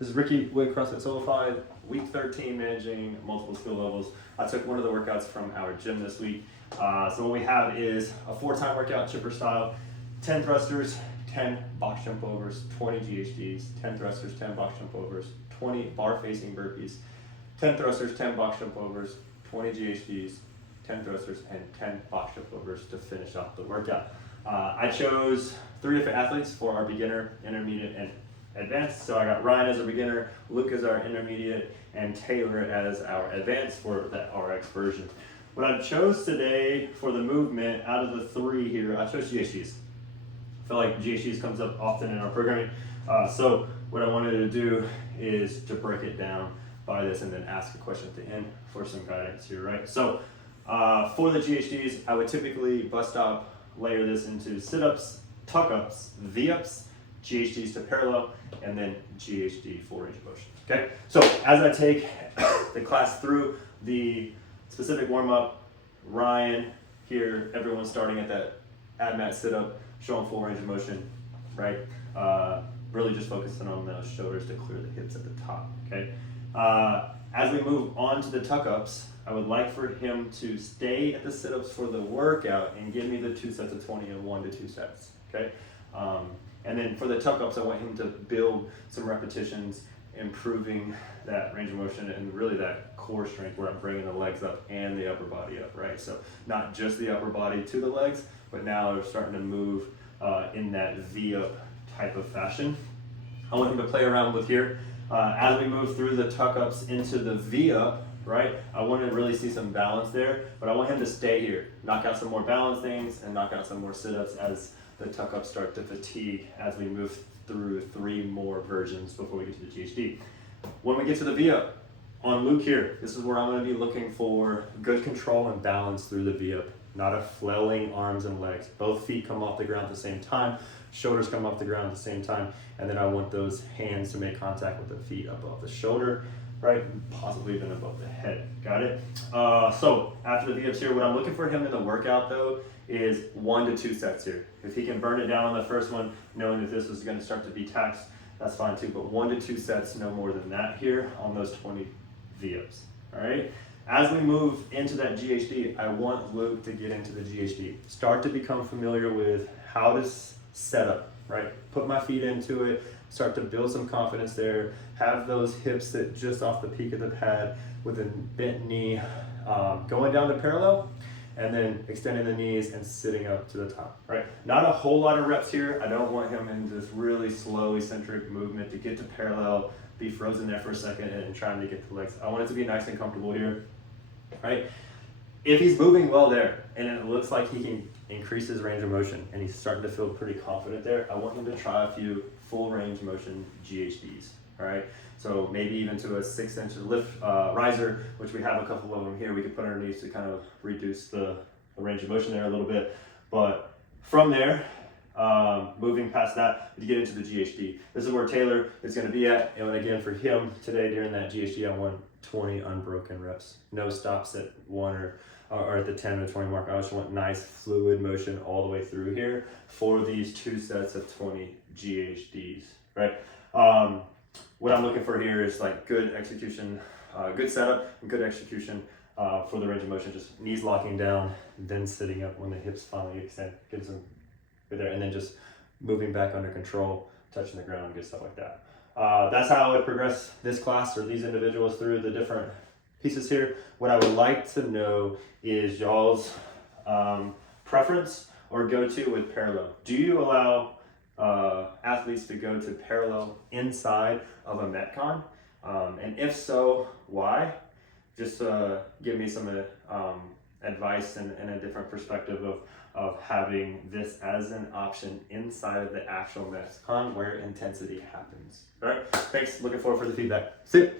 This is Ricky with CrossFit SolaFide, week 13, managing multiple skill levels. I took one of the workouts from our gym this week. So what we have is a 4-time workout, chipper style, 10 thrusters, 10 box jump overs, 20 GHDs, 10 thrusters, 10 box jump overs, 20 bar facing burpees, 10 thrusters, 10 box jump overs, 20 GHDs, 10 thrusters, and 10 box jump overs to finish off the workout. I chose 3 different athletes for our beginner, intermediate, and advanced. So I got Ryan as a beginner, Luke as our intermediate, and Taylor as our advanced for that RX version. What I chose today for the movement, out of the 3 here, I chose GHDs. I feel like GHDs comes up often in our programming. So what I wanted to do is to break it down by this and then ask a question at the end for some guidance here, right? So for the GHDs, I would typically bust up, layer this into sit-ups, tuck-ups, V-ups, GHDs to parallel, and then GHD full range of motion, okay? So as I take the class through the specific warm-up, Ryan here, everyone's starting at that ab mat sit-up, showing full range of motion, right? Really just focusing on those shoulders to clear the hips at the top, okay? As we move on to the tuck-ups, I would like for him to stay at the sit-ups for the workout and give me the 2 sets of 20 and 1 to 2 sets, okay? And then for the tuck-ups, I want him to build some repetitions, improving that range of motion and really that core strength where I'm bringing the legs up and the upper body up, right? So not just the upper body to the legs, but now they're starting to move in that V-up type of fashion. I want him to play around with here. As we move through the tuck-ups into the V-up, right? I want to really see some balance there, but I want him to stay here, knock out some more balance things and knock out some more sit-ups as the tuck-ups start to fatigue as we move through 3 more versions before we get to the GHD. When we get to the V-up, on Luke here, this is where I'm going to be looking for good control and balance through the V-up, not a flailing arms and legs. Both feet come off the ground at the same time, shoulders come off the ground at the same time, and then I want those hands to make contact with the feet above the shoulder, right? Possibly even above the head. Got it? So after the V-ups here, what I'm looking for him in the workout though is 1 to 2 sets here. If he can burn it down on the first one, knowing that this is going to start to be taxed, that's fine too. But 1 to 2 sets, no more than that here on those 20 V-ups. All right. As we move into that GHD, I want Luke to get into the GHD. Start to become familiar with how to set up, right? Put my feet into it. Start to build some confidence there. Have those hips sit just off the peak of the pad with a bent knee, going down to parallel, and then extending the knees and sitting up to the top, right? Not a whole lot of reps here. I don't want him in this really slow eccentric movement to get to parallel, be frozen there for a second and trying to get the legs. I want it to be nice and comfortable here, right? If he's moving well there and it looks like he can increase his range of motion and he's starting to feel pretty confident there, I want him to try a few full range motion GHDs, all right? So maybe even to a 6-inch lift riser, which we have a couple of them here, we could put underneath to kind of reduce the range of motion there a little bit. But from there, moving past that, you get into the GHD. This is where Taylor is going to be at. And again, for him today during that GHD, I want 20 unbroken reps. No stops at 1 or at the 10 or 20 mark. I just want nice fluid motion all the way through here for these 2 sets of 20 GHDs, right? What I'm looking for here is like good execution, good setup and good execution for the range of motion. Just knees locking down, then sitting up when the hips finally extend, gives them good there, and then just moving back under control, touching the ground, good stuff like that. That's how I would progress this class or these individuals through the different pieces here. What I would like to know is y'all's preference or go-to with parallel. Do you allow athletes to go to parallel inside of a Metcon? And if so, why? Just give me some advice and a different perspective of having this as an option inside of the actual Metcon where intensity happens. All right, thanks. Looking forward for the feedback. See you.